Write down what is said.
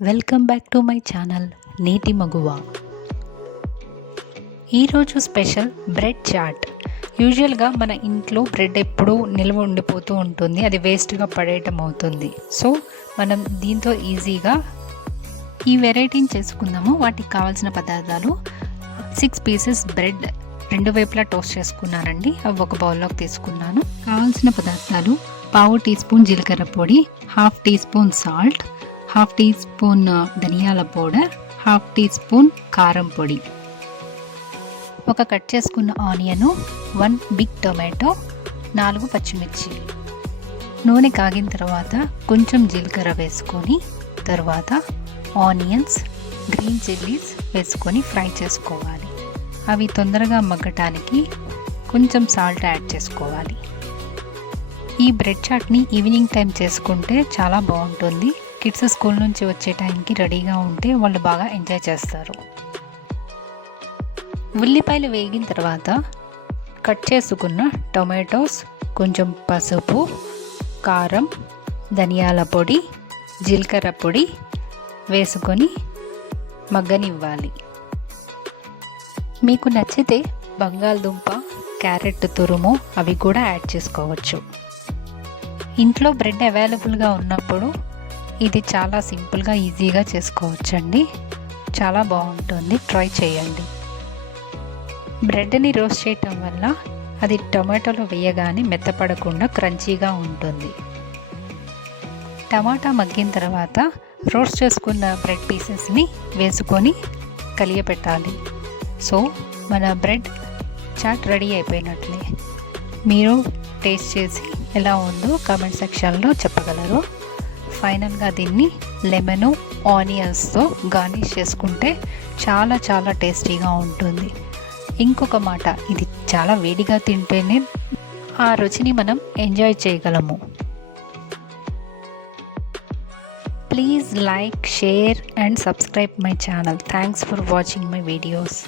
Welcome back to my channel నీటి మగువ. ఈరోజు special bread chat. యూజువల్గా మన ఇంట్లో బ్రెడ్ ఎప్పుడూ నిల్వ ఉండిపోతూ ఉంటుంది, అది వేస్ట్గా పడేయటం అవుతుంది. సో మనం దీంతో ఈజీగా ఈ వెరైటీని చేసుకుందాము. వాటికి కావాల్సిన పదార్థాలు: 6 పీసెస్ బ్రెడ్ రెండు వైపులా టోస్ట్ చేసుకున్నానండి, అవి ఒక బౌల్లోకి తీసుకున్నాను. కావాల్సిన పదార్థాలు: 1/2 టీ స్పూన్ జీలకర్ర పొడి, 1/2 teaspoon salt, 1/2 teaspoon ధనియాల పౌడర్, 1/2 టీ స్పూన్ కారం పొడి, ఒక కట్ చేసుకున్న ఆనియను, 1 బిగ్ టొమాటో, 4 పచ్చిమిర్చి. నూనె కాగిన తర్వాత కొంచెం జీలకర్ర వేసుకొని తర్వాత ఆనియన్స్, గ్రీన్ చిల్లీస్ వేసుకొని ఫ్రై చేసుకోవాలి. అవి తొందరగా మగ్గటానికి కొంచెం సాల్ట్ యాడ్ చేసుకోవాలి. ఈ బ్రెడ్ చాట్ని ఈవినింగ్ టైం చేసుకుంటే చాలా బాగుంటుంది. కిడ్స్ స్కూల్ నుంచి వచ్చే టైంకి రెడీగా ఉంటే వాళ్ళు బాగా ఎంజాయ్ చేస్తారు. ఉల్లిపాయలు వేగిన తర్వాత కట్ చేసుకున్న టొమాటోస్, కొంచెం పసుపు, కారం, ధనియాల పొడి, జీలకర్ర పొడి వేసుకొని మగ్గనివ్వాలి. మీకు నచ్చితే బంగాళదుంప, క్యారెట్ తురుము అవి కూడా యాడ్ చేసుకోవచ్చు. ఇంట్లో బ్రెడ్ అవైలబుల్గా ఉన్నప్పుడు ఇది చాలా సింపుల్గా ఈజీగా చేసుకోవచ్చండి. చాలా బాగుంటుంది, ట్రై చేయండి. బ్రెడ్ని రోస్ట్ చేయటం వల్ల అది టమాటోలో వేయగానే మెత్తపడకుండా క్రంచీగా ఉంటుంది. టమాటా మగ్గిన తర్వాత రోస్ట్ చేసుకున్న బ్రెడ్ పీసెస్ని వేసుకొని కలియపెట్టాలి. సో మన బ్రెడ్ చాట్ రెడీ అయిపోయినట్లే. మీరు టేస్ట్ చేసి ఎలా ఉందో కామెంట్ సెక్షన్లో చెప్పగలరు. ఫైనల్గా దీన్ని లెమను, ఆనియన్స్తో గార్నిష్ చేసుకుంటే చాలా చాలా టేస్టీగా ఉంటుంది. ఇంకొక మాట, ఇది చాలా వేడిగా తింటేనే ఆ రుచిని మనం ఎంజాయ్ చేయగలము. Please like, share and subscribe my channel. Thanks for watching my videos.